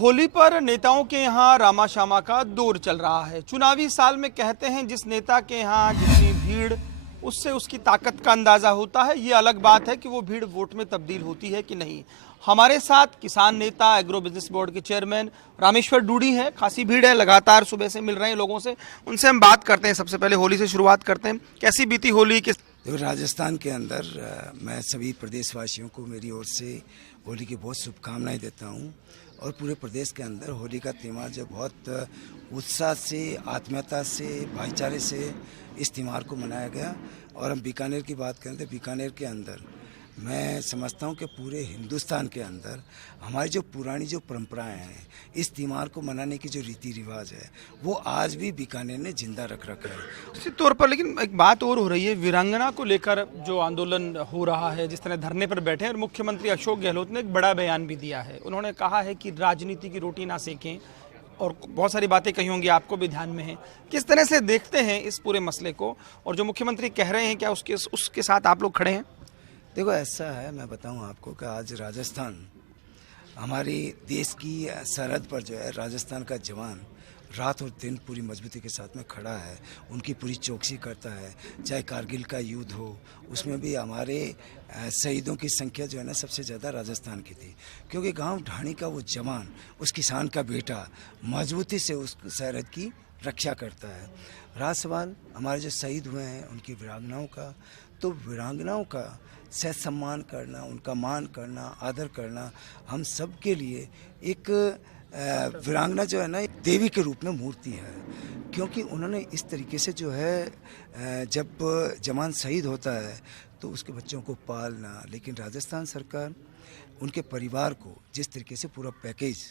होली पर नेताओं के यहाँ रामाशामा का दौर चल रहा है। चुनावी साल में कहते हैं जिस नेता के यहाँ जितनी भीड़, उससे उसकी ताकत का अंदाजा होता है। ये अलग बात है कि वो भीड़ वोट में तब्दील होती है कि नहीं। हमारे साथ किसान नेता, एग्रो बिजनेस बोर्ड के चेयरमैन रामेश्वर डूडी है। खासी भीड़ है, लगातार सुबह से मिल रहे हैं लोगों से, उनसे हम बात करते हैं। सबसे पहले होली से शुरुआत करते हैं। कैसी बीती होली? देखो, राजस्थान के अंदर मैं सभी प्रदेशवासियों को मेरी ओर से होली की बहुत शुभकामनाएं देता हूं। और पूरे प्रदेश के अंदर होली का त्यौहार जो बहुत उत्साह से, आत्मीयता से, भाईचारे से इस त्यौहार को मनाया गया। और हम बीकानेर की बात करें तो बीकानेर के अंदर मैं समझता हूं कि पूरे हिंदुस्तान के अंदर हमारी जो पुरानी जो परंपराएं हैं, इस त्यौहार को मनाने की जो रीति रिवाज है, वो आज भी बीकानेर ने जिंदा रख रखा है। निश्चित तौर पर, लेकिन एक बात और हो रही है, वीरांगना को लेकर जो आंदोलन हो रहा है, जिस तरह धरने पर बैठे हैं, और मुख्यमंत्री अशोक गहलोत ने एक बड़ा बयान भी दिया है। उन्होंने कहा है कि राजनीति की रोटी ना सेकें, और बहुत सारी बातें कही होंगी, आपको भी ध्यान में है। किस तरह से देखते हैं इस पूरे मसले को, और जो मुख्यमंत्री कह रहे हैं, क्या उसके साथ आप लोग खड़े हैं? देखो, ऐसा है, मैं बताऊं आपको कि आज राजस्थान हमारी देश की सरहद पर जो है, राजस्थान का जवान रात और दिन पूरी मजबूती के साथ में खड़ा है। उनकी पूरी चौकसी करता है। चाहे कारगिल का युद्ध हो, उसमें भी हमारे शहीदों की संख्या जो है ना, सबसे ज़्यादा राजस्थान की थी। क्योंकि गांव ढाणी का वो जवान, उस किसान का बेटा, मजबूती से उस सरहद की रक्षा करता है। रहा सवाल हमारे जो शहीद हुए हैं उनकी वीरांगनाओं का, तो वीरांगनाओं का सह सम्मान करना, उनका मान करना, आदर करना हम सब के लिए एक वीरांगना जो है ना, एक देवी के रूप में मूर्ति है। क्योंकि उन्होंने इस तरीके से जो है, जब जवान शहीद होता है तो उसके बच्चों को पालना, लेकिन राजस्थान सरकार उनके परिवार को जिस तरीके से पूरा पैकेज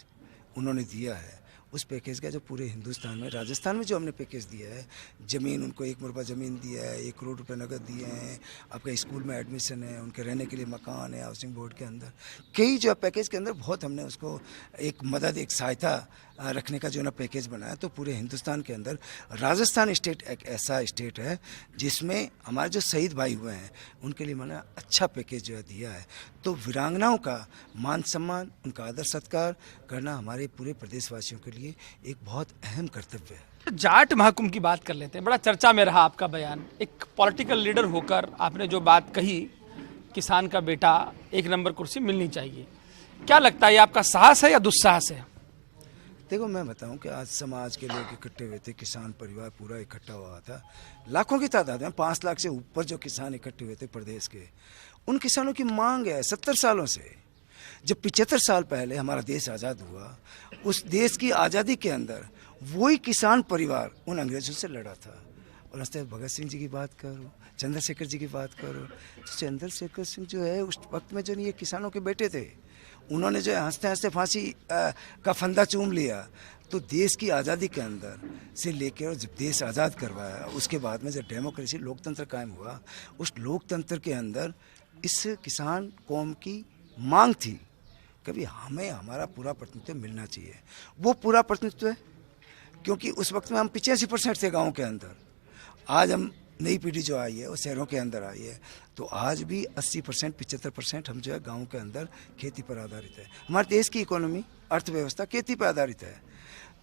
उन्होंने दिया है, उस पैकेज का जो पूरे हिंदुस्तान में, राजस्थान में जो हमने पैकेज दिया है, ज़मीन उनको 1 मुरबा ज़मीन दिया है, 1 करोड़ रुपए नगद दिए हैं, आपका स्कूल में एडमिशन है, उनके रहने के लिए मकान है, हाउसिंग बोर्ड के अंदर कई जो पैकेज के अंदर बहुत हमने उसको एक मदद, एक सहायता रखने का जो ना पैकेज बनाया। तो पूरे हिंदुस्तान के अंदर राजस्थान स्टेट एक ऐसा स्टेट है जिसमें हमारे जो शहीद भाई हुए हैं उनके लिए मैंने अच्छा पैकेज जो है दिया है। तो वीरांगनाओं का मान सम्मान, उनका आदर सत्कार करना हमारे पूरे प्रदेशवासियों के लिए एक बहुत अहम कर्तव्य है। जाट महाकुंभ की बात कर लेते हैं। बड़ा चर्चा में रहा आपका बयान। एक पॉलिटिकल लीडर होकर आपने जो बात कही, किसान का बेटा 1 नंबर कुर्सी मिलनी चाहिए, क्या लगता है, ये आपका साहस है या दुस्साहस है? देखो, मैं बताऊं कि आज समाज के लोग इकट्ठे हुए थे, किसान परिवार पूरा इकट्ठा हुआ था, लाखों की तादाद में, 5 लाख से ऊपर जो किसान इकट्ठे हुए थे प्रदेश के। उन किसानों की मांग है 70 सालों से, जब 75 साल पहले हमारा देश आज़ाद हुआ, उस देश की आज़ादी के अंदर वही किसान परिवार उन अंग्रेजों से लड़ा था। और हंसते भगत सिंह जी की बात करो, चंद्रशेखर जी की बात करो, तो चंद्रशेखर सिंह जो है उस वक्त में जो ये किसानों के बेटे थे, उन्होंने जो है हंसते हंसते फांसी का फंदा चूम लिया। तो देश की आज़ादी के अंदर से लेकर, और जब देश आज़ाद करवाया, उसके बाद में जब डेमोक्रेसी, लोकतंत्र कायम हुआ, उस लोकतंत्र के अंदर इस किसान कौम की मांग थी कभी हमें हमारा पूरा प्रतिनिधित्व मिलना चाहिए। वो पूरा प्रतिनिधित्व है, क्योंकि उस वक्त में हम 85% थे गाँव के अंदर। आज हम नई पीढ़ी जो आई है वो शहरों के अंदर आई है, तो आज भी 80%, 75% हम जो है गाँव के अंदर खेती पर आधारित है। हमारे देश की इकोनॉमी, अर्थव्यवस्था खेती पर आधारित है।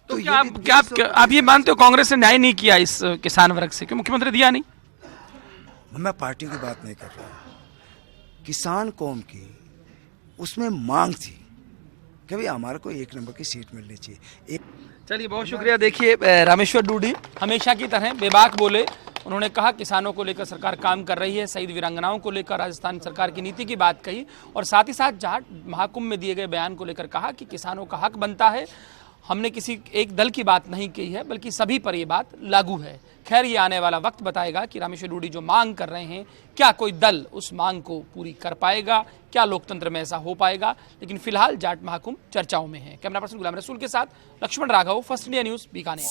तो क्या आप ये मानते हो कांग्रेस ने न्याय नहीं किया इस किसान वर्ग से? क्यों मुख्यमंत्री दिया नहीं? मैं पार्टियों की बात नहीं कर रहा, किसान कौम की उसमें मांग थी कि भाई हमारे को 1 नंबर की सीट मिलनी चाहिए। चलिए, बहुत शुक्रिया। देखिए, रामेश्वर डूडी हमेशा की तरह बेबाक बोले। उन्होंने कहा किसानों को लेकर सरकार काम कर रही है, शहीद वीरांगनाओं को लेकर राजस्थान सरकार की नीति की बात कही, और साथ ही साथ जाट महाकुंभ में दिए गए बयान को लेकर कहा कि किसानों का हक बनता है। हमने किसी एक दल की बात नहीं की है, बल्कि सभी पर ये बात लागू है। खैर, ये आने वाला वक्त बताएगा कि रामेश्वर डूडी जो मांग कर रहे हैं, क्या कोई दल उस मांग को पूरी कर पाएगा, क्या लोकतंत्र में ऐसा हो पाएगा। लेकिन फिलहाल जाट महाकुंभ चर्चाओं में है। कैमरा पर्सन गुलाम रसूल के साथ Laxman Raghav, First India news, Bikaner.